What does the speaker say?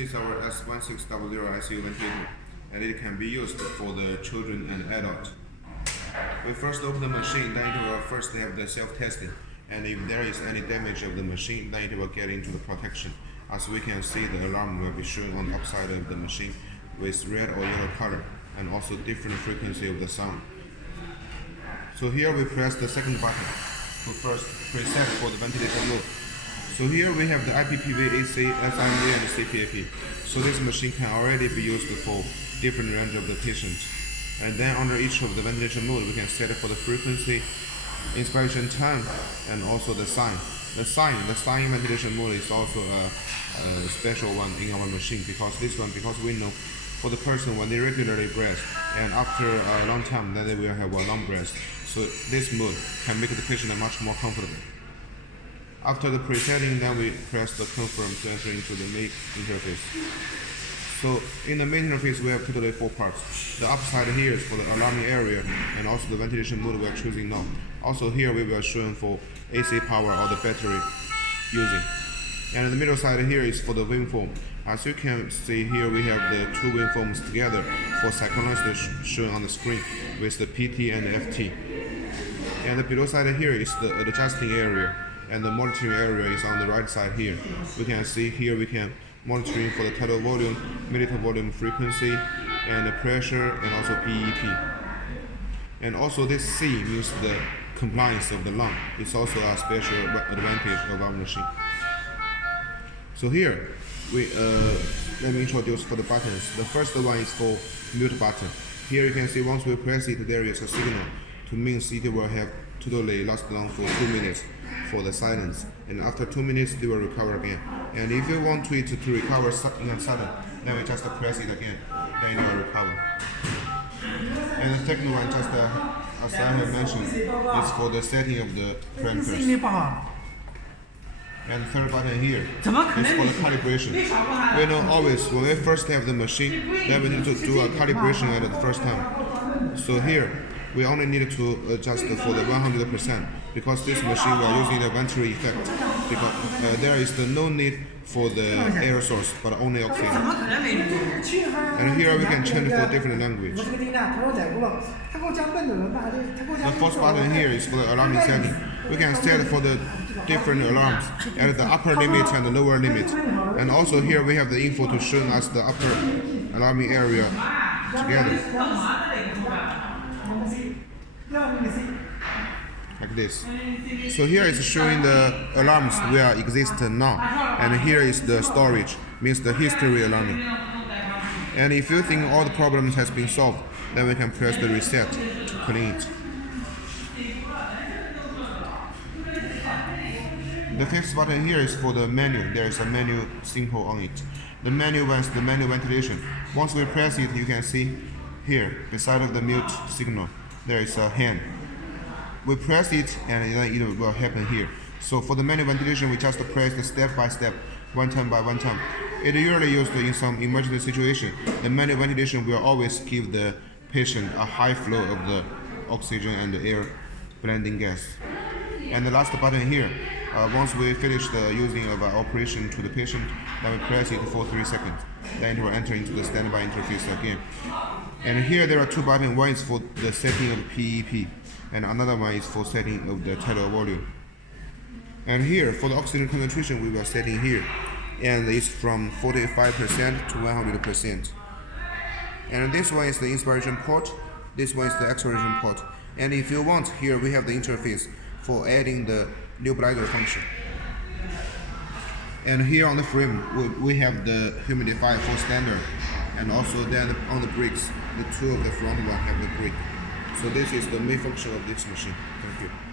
is our S1600 ICU ventilator, and it can be used for the children and adults. We first open the machine, then it will first have the self-testing, and if there is any damage of the machine, then it will get into the protection. As we can see, the alarm will be shown on the upside of the machine with red or yellow color, and also different frequency of the sound. So here we press the second button to first preset for the ventilation mode. So here we have the IPPV, AC, SIMV, and CPAP. So this machine can already be used for different range of the patients. And then under each of the ventilation mode, we can set it for the frequency, inspiration time, and also the sign. The sign ventilation mode is also a special one in our machine, because we know for the person when they regularly breathe and after a long time then they will have a long breath. So this mode can make the patient much more comfortable. After the presetting, then we press the confirm to enter into the main interface. So in the main interface, we have totally 4 parts. The upside here is for the alarming area, and also the ventilation mode we are choosing now. Also here we will show for AC power or the battery using. And the middle side here is for the waveform. As you can see here, we have the 2 waveforms together for synchronous shown on the screen with the PT and the FT. And the below side here is the adjusting area, and the monitoring area is on the right side here. We can see here we can monitoring for the tidal volume, milliliter volume frequency, and the pressure, and also PEEP. And also this C means the compliance of the lung. It's also a special advantage of our machine. So here, let me introduce for the buttons. The first one is for mute button. Here you can see once we press it, there is a signal to means it will have totally last long for 2 minutes for the silence, and after 2 minutes they will recover again. And if you want it to recover sudden, then we just press it again, then it will recover. And the second one, just as I have mentioned, is for the setting of the parameters. And the third button here is for the calibration. We know always when we first have the machine, then we need to do a calibration at the first time. So here we only need to adjust for the 100%, because this machine we are using the venturi effect, because there is no need for the air source but only oxygen. And here we can change for different language. The fourth button here is for the alarming setting. We can set for the different alarms at the upper limit and the lower limit. And also here we have the info to show us the upper alarming area together. Like this. So here is showing the alarms will exist now, and here is the storage, means the history alarming. And if you think all the problems has been solved, then we can press the reset to clean it. The fifth button here is for the menu. There is a menu symbol on it. The menu is the menu ventilation. Once we press it, you can see here beside of the mute signal there is a hand. We press it and then it will happen here. So for the manual ventilation, we just press the step by step, one time by one time. It usually used in some emergency situation. The manual ventilation will always give the patient a high flow of the oxygen and the air blending gas. And the last button here, once we finish the using of operation to the patient, then we press it for 3 seconds. Then it will enter into the standby interface again. And here there are 2 buttons. One is for the setting of PEEP, and another one is for setting of the tidal volume. And here for the oxygen concentration, we will setting here, and it's from 45% to 100%. And this one is the inspiration port, this one is the expiration port. And if you want, here we have the interface for adding the nebulizer function. And here on the frame, we have the humidifier for standard, and also then on the brakes, the 2 of the front one have the brake. So this is the main function of this machine. Thank you.